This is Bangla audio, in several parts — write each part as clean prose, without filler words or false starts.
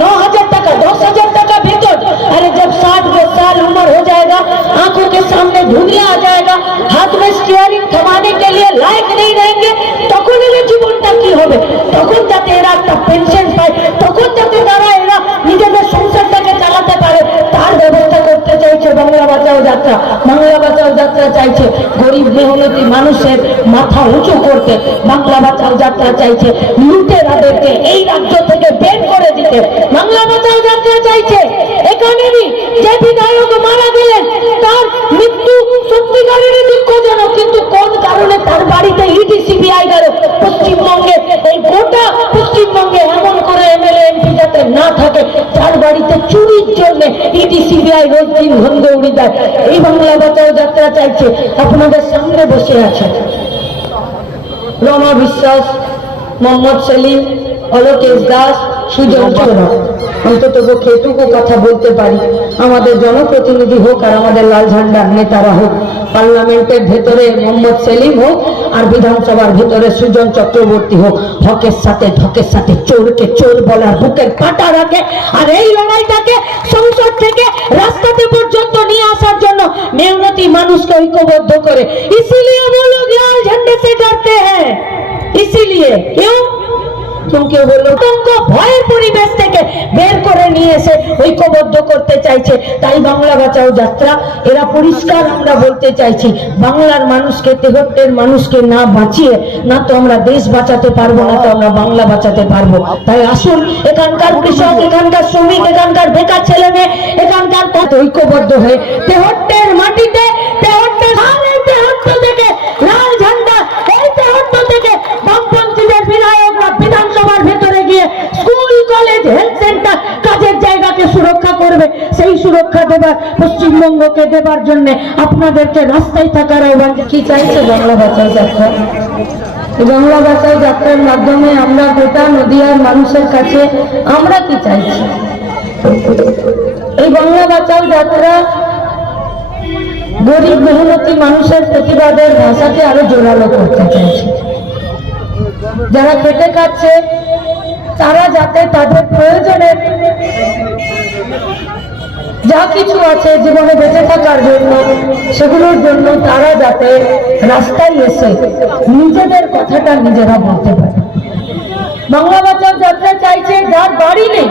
9,000 টাকা, 10,000 টাকা বেতন। अरे जब 60 साल उम्र हो जाएगा, आंखों के सामने धुंधला आ जाएगा, हाथ में स्टीयरिंग थमाने के लिए लायक नहीं रहेंगे, তখন এর জীবনটা কি হবে? তখন যাতে এরা একটা পেনশন পায়, তখন যাতে তারা এরা নিজেদের সংসারটাকে চালাতে পারে, তার ব্যবস্থা করতে চাইছে বাংলা বাঁচাও যাত্রা। বাংলা বাঁচাও যাত্রা চাইছে গরিব মেহনতি মানুষের মাথা উঁচু করতে। বাংলা বাঁচাও যাত্রা চাইছে লুটেরাদেরকে এই রাজ্য থেকে বের করে দিতে। বাংলা বাঁচাও যাত্রা চাইছে এখানেরই যে বিধায়ক মারা গেলেন তার মৃত্যু সত্যিকারের দুঃখজনক, কিন্তু কোন কারণে তার বাড়িতে ইডি সিবিআই গেল? পশ্চিমবঙ্গে এই গোটা পশ্চিমবঙ্গে এমন করে এমএলএ এমপি যাতে না থাকে যার বাড়িতে চুরির জন্য ইডি সিবিআই রোজ দিন ধন্দে উড়ে দেয়। এই বাংলা বাঁচাও যাত্রা চাইছে। আপনাদের সামনে বসে আছে রমা বিশ্বাস, মোহাম্মদ সেলিম, অলোকেশ দাস, সুজন চৌধুরী। অন্তত এটুকু কথা বলতে পারি, আমাদের জনপ্রতিনিধি হোক আর আমাদের লাল ঝান্ডার নেতারা হোক, পার্লামেন্টের ভেতরে মোহাম্মদ সেলিম হোক আর বিধানসভার ভেতরে সুজন চক্রবর্তী হোক, হকের সাথে চোরকে চোর বলার বুকের পাটা রাখে। আর এই লড়াইটাকে সংসদ থেকে রাস্তাতে পর্যন্ত নিয়ে আসার জন্য মেহনতি মানুষকে ঐক্যবদ্ধ করে। ইসিলিয়ে वो लोग लाल झंडे से डरते हैं, इसीलिए क्यों? क्योंकि वो लोगों को ভয়ের পরিবেশ থেকে বের করে নিয়ে এসে ঐক্যবদ্ধ করতে চাইছে। তাই বাংলা বাঁচাও যাত্রা এরা পরিষ্কার আমরা বলতে চাইছি, বাংলার মানুষকে, তেহট্টের মানুষকে না বাঁচিয়ে না তো আমরা দেশ বাঁচাতে পারবো, না তো আমরা বাংলা বাঁচাতে পারবো। তাই আসুন এখানকার কৃষক, এখানকার শ্রমিক, এখানকার বেকার ছেলে মেয়ে, এখানকার কত ঐক্যবদ্ধ হয়ে তেহট্টের মাটিতে, তেহট্টের থেকে লাল ঝান্ডা, এই তেহট্ট থেকে বামপন্থীদের বিধায়করা বিধানসভার ভেতরে গিয়ে স্কুল, কলেজ, হেলথ সেন্টার, কাজের জায়গাকে সুরক্ষা করবে। সেই সুরক্ষা দেবার, পশ্চিমবঙ্গকে দেবার জন্য আপনাদেরকে রাস্তায় থাকার আহ্বান। কি চাইছে বাংলা বাঁচাও যাত্রা? বাংলা বাঁচাও যাত্রার মাধ্যমে আমরা গোটা নদিয়ার মানুষের কাছে আমরা কি চাইছি? এই বাংলা বাঁচাও যাত্রা গরিব মেহনতি মানুষের প্রতিবাদের ভাষাকে আরো জোরালো করতে চাইছে। যারা খেটে খাচ্ছে তারা যাতে তাদের প্রয়োজনের যা কিছু আছে জীবনে বেঁচে থাকার জন্য, সেগুলোর জন্য তারা যাতে রাস্তায় এসে নিজেদের কথাটা নিজেরা বলতে পারে। বাংলা বাঁচাও যাত্রা চাইছে যার বাড়ি নেই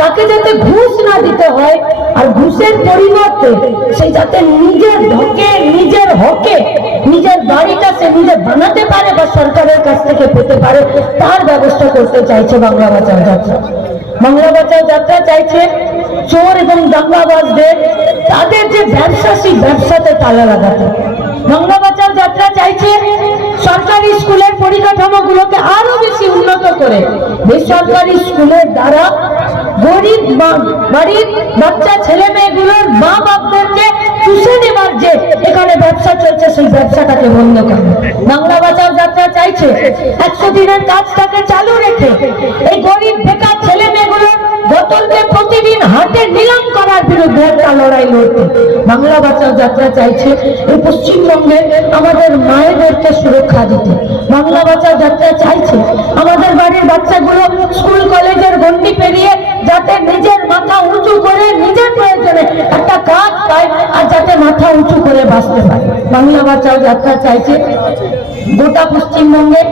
তাকে যাতে ঘুষ না দিতে হয়, আর ঘুষের পরিবর্তে সে যাতে নিজের ধকে, নিজের হকে নিজের বাড়িটা সে নিজে বানাতে পারে বা সরকারের কাছ থেকে পেতে পারে, তার ব্যবস্থা করতে চাইছে বাংলা বাঁচাও যাত্রা। বাংলা বাঁচাও যাত্রা চাইছে চোর এবং দাঙ্গাবাজদের তাদের যে ব্যবসা, সেই ব্যবসাতে তালা লাগাতে। বাংলা বাঁচাও যাত্রা চাইছে সরকারি স্কুলের পরিকাঠামোগুলোকে আরো বেশি উন্নত করে বেসরকারি স্কুলের দ্বারা গরিব বাড়ির বাচ্চা ছেলে মেয়েগুলোর মা বাপদেরকে চুষে নেবার যে এখানে ব্যবসা চলছে, সেই ব্যবসাটাকে বন্ধ করে। বাংলা বাঁচাও যাত্রা চাইছে 100 দিনের কাজটাকে চালু রেখে এই গরিব বেকার ছেলে মেয়েগুলোর বোতলকে প্রতিদিন হাতে নিলাম করার বিরুদ্ধে একটা লড়াই লড়তে। বাংলা বাঁচাও যাত্রা চাইছে এই পশ্চিমবঙ্গে আমাদের মায়েদেরকে সুরক্ষা দিতে। বাংলা বাঁচাও যাত্রা চাইছে আমাদের বাড়ির বাচ্চাগুলো স্কুল কলেজের গণ্ডি পেরিয়ে যাতে নিজের মাথা উঁচু করে নিজের প্রয়োজনে একটা কাজ পায় আর যাতে মাথা উঁচু করে বাঁচতে পারে। বাংলা বাঁচাও যাত্রা চাইছে গোটা পশ্চিমবঙ্গে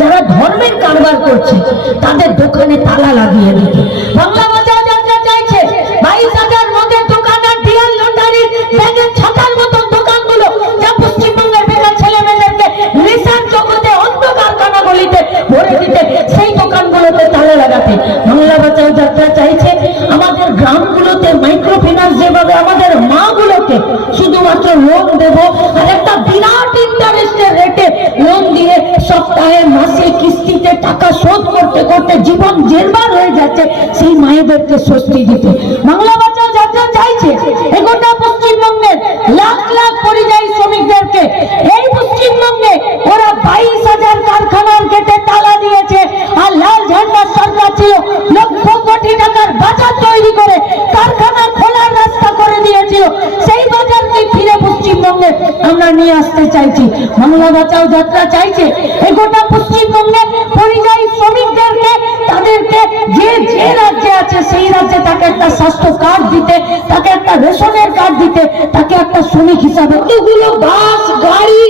যারা ধর্মের কারবার করছে তাদের দোকানে তালা লাগিয়ে দিতে। বাংলা বাঁচাও যাত্রা চাইছে 22,000 মদের দোকান আর ডিয়ার লন্ডারির ব্যাগের ছাতার মতো দোকানগুলো যা পশ্চিমবঙ্গের বেকার ছেলে মেয়েদেরকে নেশার জগতে অন্ধকার কানাগলিতে ভরে দিতে, সেই দোকানগুলোতে তালা লাগাতে। বাংলা বাঁচাও যাত্রা চাইছে আমাদের গ্রামগুলোতে মাইক্রো ফিন্যান্স যেভাবে আমাদের মাগুলোকে শুধুমাত্র লোন দেব আর একটা বিরাট ইন্টারেস্টের রেটে লোন দিয়ে সপ্তাহে মাসে কিস্তিতে টাকা শোধ করতে করতে জীবন জেরবার হয়ে যাচ্ছে, সেই মায়েদেরকে স্বস্তি দিতে। বাংলা বাঁচাও যাত্রা চাইছে গোটা পশ্চিমবঙ্গের লাখ লাখ পরিযায়ী শ্রমিকদেরকে, এই পশ্চিমবঙ্গে ওরা 22,000 কারখানার গেটে তালা দিয়েছে আর লাল ঝান্ডার সরকার ছিল লক্ষ কোটি টাকার বাজার তৈরি করে কারখানা খোলার রাস্তা করে দিয়েছিল, সেই বাজারকে ফিরে পশ্চিমবঙ্গে আমরা নিয়ে আসতে চাইছি। বাংলা বাঁচাও যাত্রা চাইছে এই গোটা পশ্চিমবঙ্গে পরিযায়ী শ্রমিকদেরকে তাদেরকে যে জেল আছে সেই রাজ্যে তাকে একটা স্বাস্থ্য কার্ড দিতে, তাকে একটা রেশনের কার্ড দিতে, তাকে একটা শ্রমিক হিসাবে এগুলো বাস গাড়ি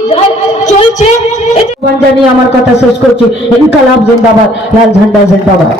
চলছে। জানিয়ে আমার কথা শেষ করছি। ইনকালাব জিন্দাবাদ, লাল ঝান্ডা জিন্দাবাদ।